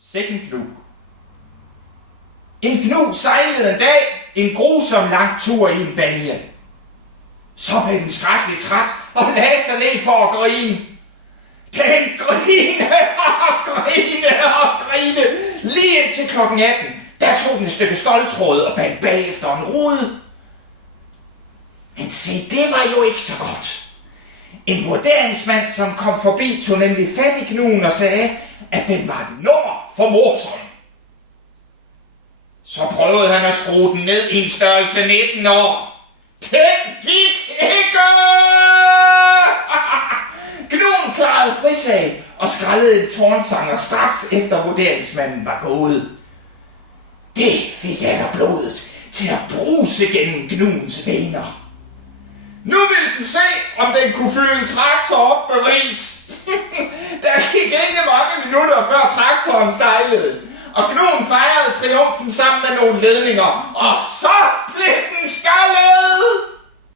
Sikken Gnu. En gnu sejlede en dag en grusom lang tur i en balje. Så blev den skrækkeligt træt og lagde sig ned for at grine. Den grine og grine. Lige indtil klokken 18, der tog den et stykke ståltråd og bandt bagefter en rode. Men se, det var jo ikke så godt. En vurderingsmand, som kom forbi, tog nemlig fat i gnuen og sagde, at den var et nummer for morsom. Så prøvede han at skrue den ned i en størrelse 19 år. Den gik ikke! Gnuen klarede frisag og skrællede en tårnsanger straks efter vurderingsmanden var gået. Det fik aller blodet til at bruse gennem gnuens vener. Nu ville den se, om den kunne fylde en traktor op med ris. Der gik ikke mange minutter før traktoren stejlede, og gnuen fejrede triumfen sammen med nogle ledninger, og så blev den skaldet!